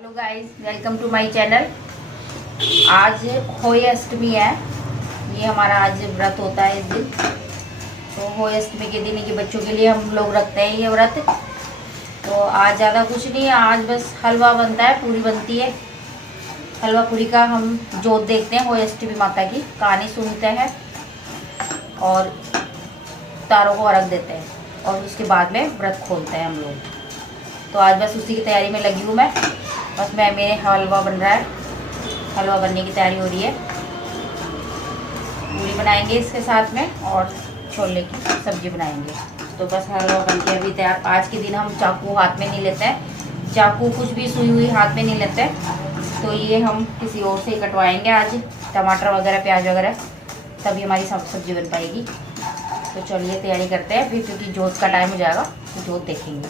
Hello guys, welcome to my channel. आज होली अष्टमी है। ये हमारा आज व्रत होता है इस दिन। तो होली अष्टमी के दिन के बच्चों के लिए हम लोग रखते हैं ये व्रत। तो आज ज़्यादा कुछ नहीं है, आज बस हलवा बनता है, पूरी बनती है। हलवा पूरी का हम जोत देखते हैं, होली अष्टमी माता की कहानी सुनते हैं और तारों को अर्घ देते हैं और उसके बाद में व्रत खोलते हैं हम लोग। तो आज बस उसी की तैयारी में लगी हूँ मैं। बस मेरे हलवा बन रहा है, हलवा बनने की तैयारी हो रही है। पूरी बनाएंगे इसके साथ में और छोले की सब्जी बनाएंगे। तो बस हलवा बन के अभी तैयार। आज के दिन हम चाकू हाथ में नहीं लेते हैं, चाकू कुछ भी सुई हुई हाथ में नहीं लेते हैं। तो ये हम किसी और से ही कटवाएंगे आज, टमाटर वगैरह प्याज वगैरह, तभी हमारी सब्जी बन पाएगी। तो चलिए तैयारी करते हैं फिर, क्योंकि जोत का टाइम हो जाएगा तो जोत देखेंगे।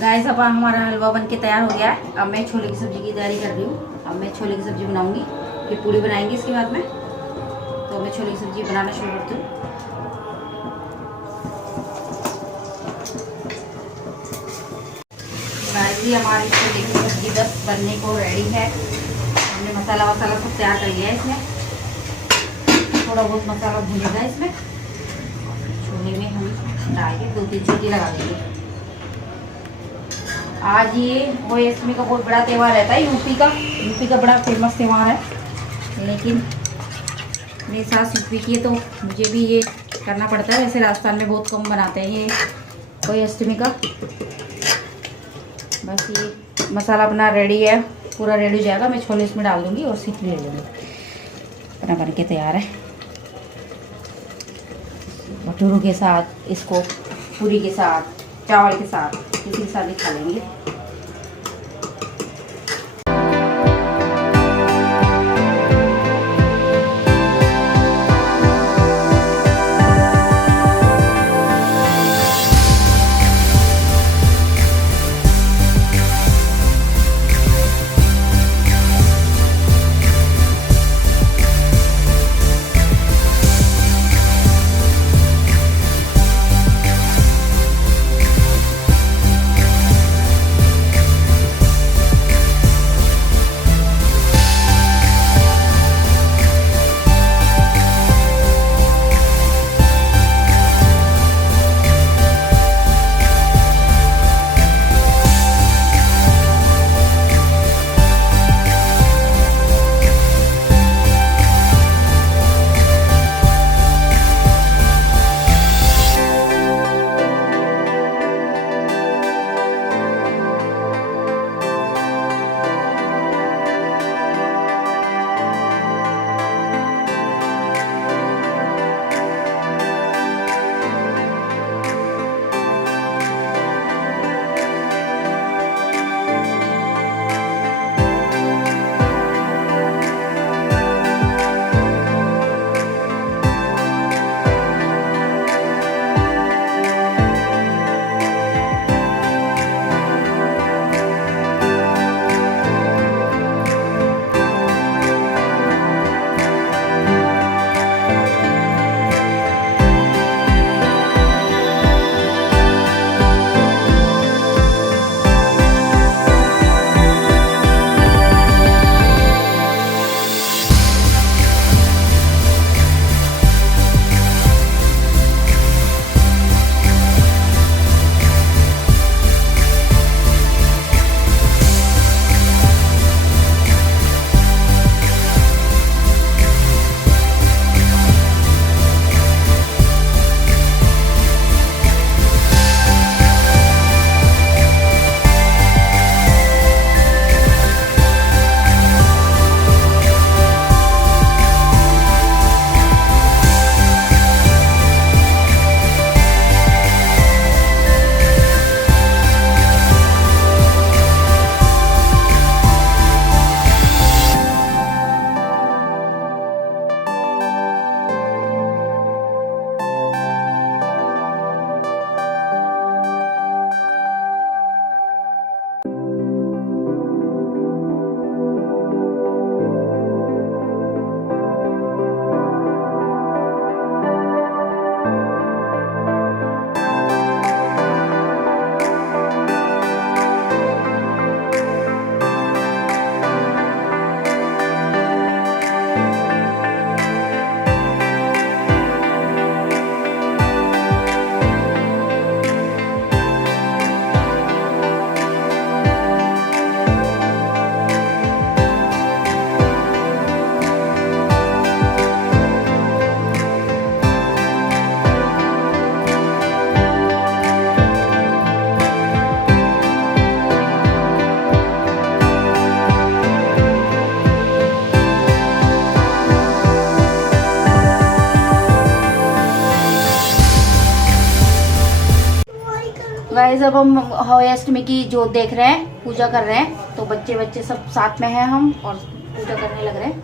गाइस, अब हमारा हलवा बन के तैयार हो गया है। अब मैं छोले की सब्जी की तैयारी कर रही हूँ। अब मैं छोले की सब्जी बनाऊंगी, फिर पूरी बनाएंगे इसके बाद में। तो मैं छोले की सब्जी बनाना शुरू करती हूँ। गाइस, ये हमारी छोले की सब्जी बस बनने को रेडी है। हमने मसाला वसाला सब तैयार कर लिया है। इसमें थोड़ा बहुत मसाला भूनेगा इसमें। छोले में हम डाल के 2-3 सीटी लगा देंगे। आज ये होली अष्टमी का बहुत बड़ा त्यौहार रहता है यूपी का बड़ा फेमस त्यौहार है। लेकिन मेरी सास यूपी की है तो मुझे भी ये करना पड़ता है। वैसे राजस्थान में बहुत कम बनाते हैं ये होली अष्टमी का। बस ये मसाला अपना रेडी है, पूरा रेडी हो जाएगा। मैं छोले इसमें डाल दूँगी और सीटी ले लूँगी। अपना बन के तैयार है। भटूरों के साथ, इसको पूरी के साथ, चावल के साथ, किसी के साथ भी खा लेंगे। गाइस अब हम होली अष्टमी की जोत देख रहे हैं, पूजा कर रहे हैं। तो बच्चे सब साथ में हैं हम और पूजा करने लग रहे हैं।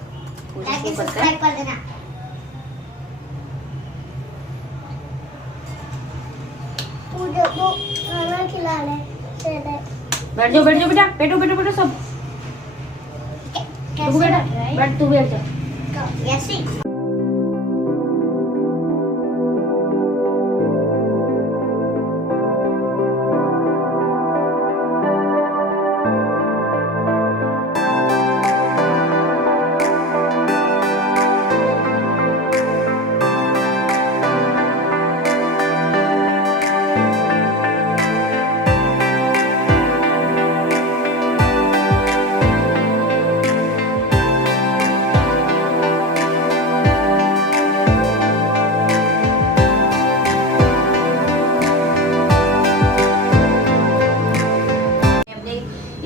पूजा शुरू करते हैं। बैठ जाओ बेटा, बैठो सब। तू बेटा बैठ, तू बैठ जा।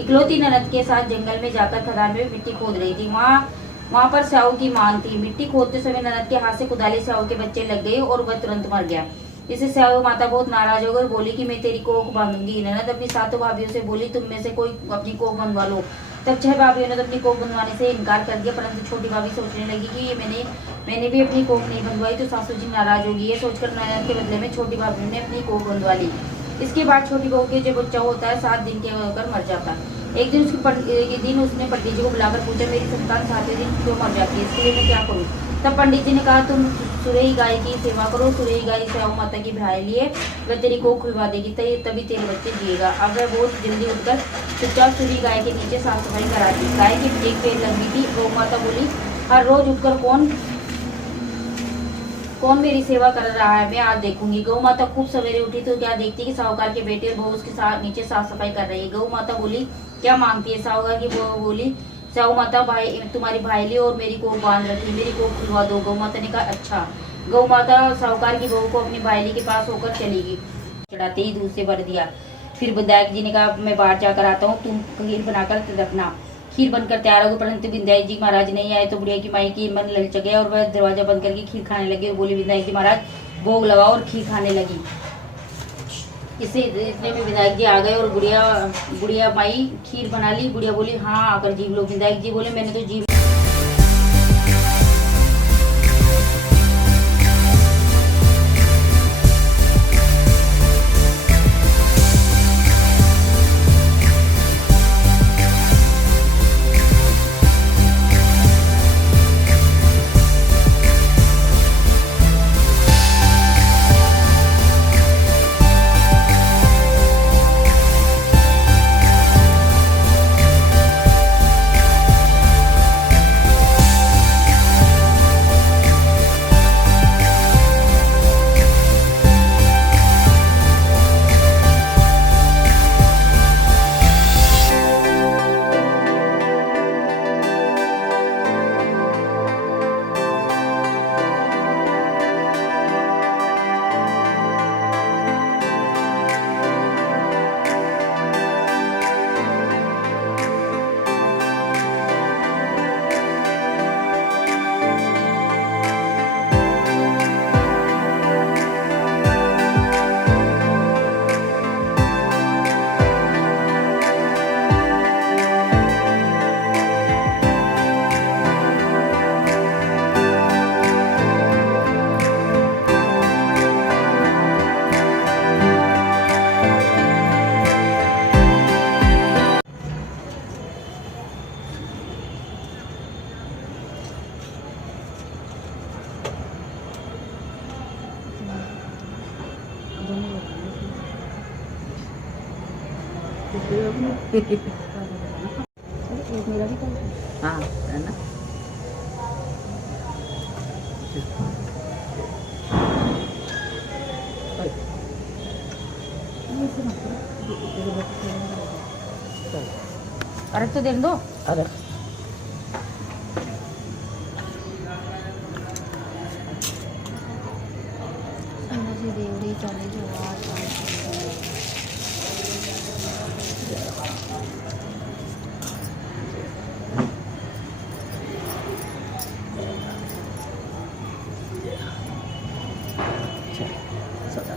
इकलौती ननद के साथ जंगल में जाकर खदान में मिट्टी खोद रही थी। वहाँ पर स्याऊ की मांग थी। मिट्टी खोदते समय ननद के हाथ से कुदाली स्याऊ के बच्चे लग गए और वह तुरंत मर गया। इससे स्याऊ माता बहुत नाराज हो गई और बोली कि मैं तेरी कोख बांधूंगी। ननद अपनी सातों भाभीियों से बोली, तुम में से कोई अपनी कोख बंधवा लो। तब 6 भाभीियों ने तो अपनी कोख बंधवाने से इनकार कर दिया, परंतु छोटी भाभी सोचने लगी कि ये मैंने भी अपनी कोख नहीं बंधवाई तो सासू जी नाराज होगी। ये सोचकर ननद के बदले में छोटी भाभी ने अपनी कोख बंधवा ली। इसके बाद छोटी बहू के जो बच्चा होता है 7 दिन के होकर मर जाता है। एक दिन उसने पंडित जी को बुलाकर पूछा, मेरी संतान 7वें दिन क्यों मर जाती है, इसके लिए मैं क्या करूँ। तब पंडित जी ने कहा, तुम सुरही गाय की सेवा करो। सुरही गाय स्याऊ माता की भाई लिए वह तेरी को खुलवा देगी, तभी तेरे बच्चे जिएगा। अब वह बहुत जल्दी उठकर चुपचाप सुरही गाय के नीचे साफ सफाई करा दी। गाय की एक पेड़ लग गई थी। गौ माता बोली, हर रोज उठकर कौन मेरी सेवा कर रहा है, मैं आज देखूंगी। गौ माता खूब सवेरे उठी तो क्या देखती कि साहूकार के बेटे और बहू उसके साथ नीचे साफ सफाई कर रही है। गौ माता बोली, क्या मांगती है। साहूकार की बहू बोली, स्याऊ माता भाई तुम्हारी भाईली और मेरी कोख बांध रखी, मेरी कोख खुलवा दो। गौ माता ने कहा, अच्छा। गौ माता साहूकार की बहू को अपनी भाईली के पास होकर चली गई। चढ़ाते ही दूध से भर दिया। फिर विधायक जी ने कहा, मैं बाहर जाकर आता हूँ, तुम खीर बनाकर रखना। खीर बनकर तैयार हो गई, परंतु विधायक जी महाराज नहीं आए तो बुढ़िया की माई की मन ललच गया और वह दरवाजा बंद करके खीर खाने लगी और बोली, विधायक जी महाराज भोग लगाओ, और खीर खाने लगी। इतने में विधायक जी आ गए और बुढ़िया माई खीर बना ली। बुढ़िया बोली, हाँ आकर जीव लो। विधायक जी बोले, मैंने तो जीव मेरा भी हाँ है ना। अरे तो देख दो। अरे देवड़ी चले जो सदा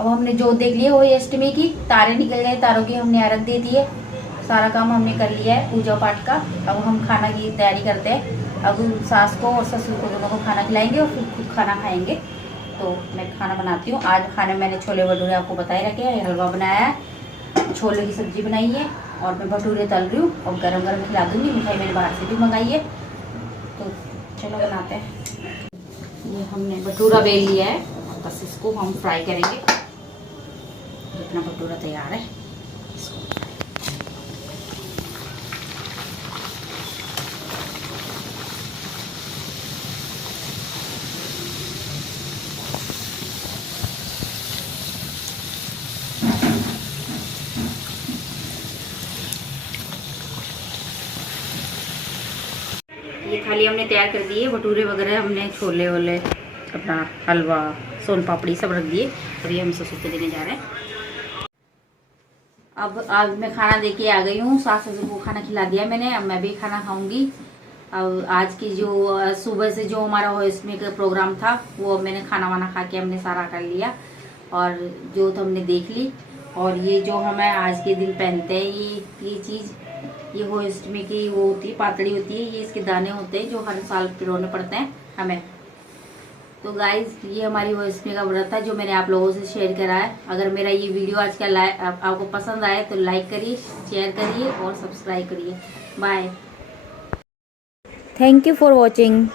अब हमने जोत देख लिया होली अष्टमी की, तारे निकल गए, तारों की हमने अर्घ दे दिए, सारा काम हमने कर लिया है पूजा पाठ का। अब हम खाना की तैयारी करते हैं। अब सास को और ससुर को दोनों को खाना खिलाएंगे और फिर खुद खाना खाएंगे। तो मैं खाना बनाती हूँ। आज खाने में मैंने छोले भटूरे आपको बताए रखे हैं, हलवा बनाया है, छोले की सब्जी बनाई है और मैं भटूरे तल रही हूँ और गरम गरम खिला दूँगी। मिठाई मैंने बाहर से भी मंगाई है। तो चलो बनाते हैं। ये हमने भटूरा बेल लिया है, बस इसको हम फ्राई करेंगे। अपना भटूरा तैयार है, इसको ये थाली हमने तैयार कर दी है। भटूरे वगैरह हमने, छोले वोले, अपना हलवा, सोन पापड़ी सब रख दिए। अभी हम ससुर को देने जा रहे हैं। अब आज मैं खाना देके आ गई हूँ, सास ससुर को खाना खिला दिया मैंने। अब मैं भी खाना खाऊंगी। अब आज की जो सुबह से जो हमारा हो इसमें का प्रोग्राम था, वो मैंने खाना वाना खा के हमने सारा कर लिया और जो तो हमने देख ली। और ये जो हमें आज के दिन पहनते हैं, ये चीज़, ये हो अष्टमी की वो होती है, पातड़ी होती है। ये इसके दाने होते हैं जो हर साल पिरोने पड़ते हैं हमें। तो गाइज, ये हमारी वो अष्टमी का व्रत है जो मैंने आप लोगों से शेयर करा है। अगर मेरा ये वीडियो आज का आपको पसंद आए तो लाइक करिए, शेयर करिए और सब्सक्राइब करिए। Bye, thank you for watching.